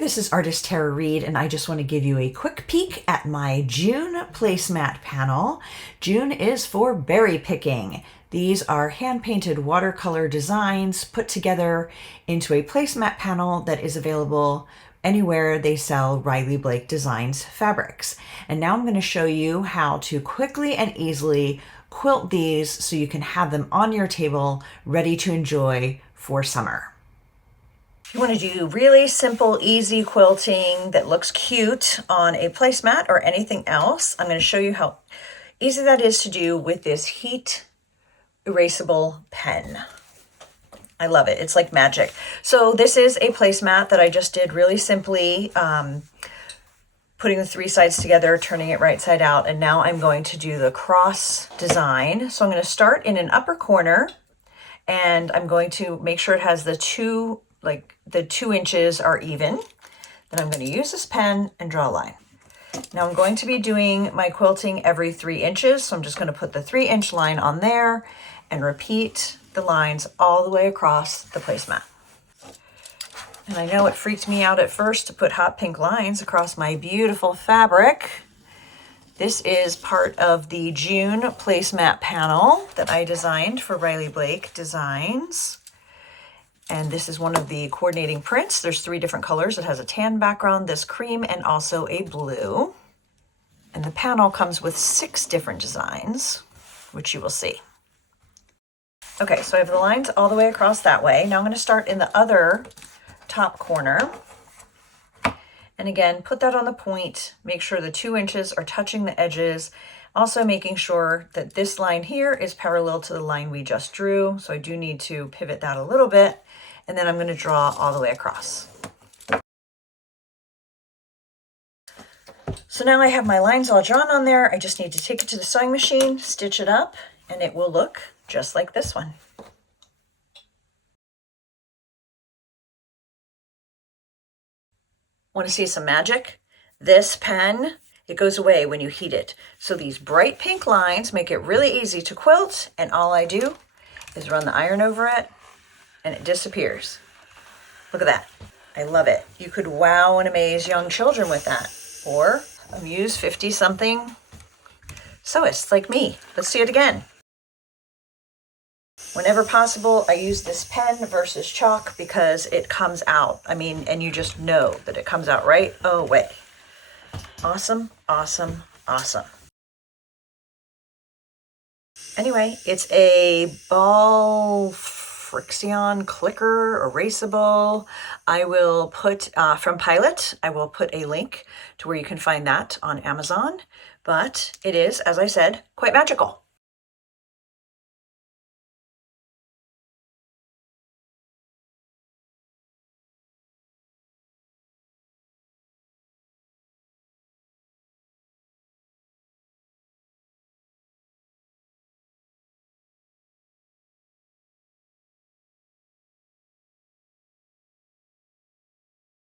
this is artist Tara Reed, and I just want to give you a quick peek at my June Placemat panel. June is for berry picking. These are hand-painted watercolor designs put together into a placemat panel that is available anywhere they sell Riley Blake Designs fabrics. And now I'm going to show you how to quickly and easily quilt these so you can have them on your table ready to enjoy for summer. If you want to do really simple, easy quilting that looks cute on a placemat or anything else, I'm going to show you how easy that is to do with this heat erasable pen. I love it. It's like magic. So this is a placemat that I just did really simply, putting the three sides together, turning it right side out, and now I'm going to do the cross design. So I'm going to start in an upper corner, and I'm going to make sure it has the 2 inches are even. Then I'm going to use this pen and draw a line. Now I'm going to be doing my quilting every 3 inches, so I'm just going to put the 3-inch line on there and repeat the lines all the way across the placemat. And I know it freaked me out at first to put hot pink lines across my beautiful fabric. This is part of the June Placemat Panel that I designed for Riley Blake Designs. And this is one of the coordinating prints. There's 3 different colors. It has a tan background, this cream, and also a blue. And the panel comes with 6 different designs, which you will see. Okay, so I have the lines all the way across that way. Now I'm going to start in the other top corner. And again, put that on the point. Make sure the 2 inches are touching the edges. Also making sure that this line here is parallel to the line we just drew. So I do need to pivot that a little bit. And then I'm going to draw all the way across. So now I have my lines all drawn on there. I just need to take it to the sewing machine, stitch it up, and it will look just like this one. Want to see some magic? This pen, it goes away when you heat it. So these bright pink lines make it really easy to quilt, and all I do is run the iron over it and it disappears. Look at that. I love it. You could wow and amaze young children with that, or amuse 50-something sewists like me. Let's see it again. Whenever possible, I use this pen versus chalk because it comes out. I mean, and you just know that it comes out right away. Awesome, awesome, awesome. Anyway, it's a ball friction clicker, erasable. I will put, from Pilot, I will put a link to where you can find that on Amazon. But it is, as I said, quite magical.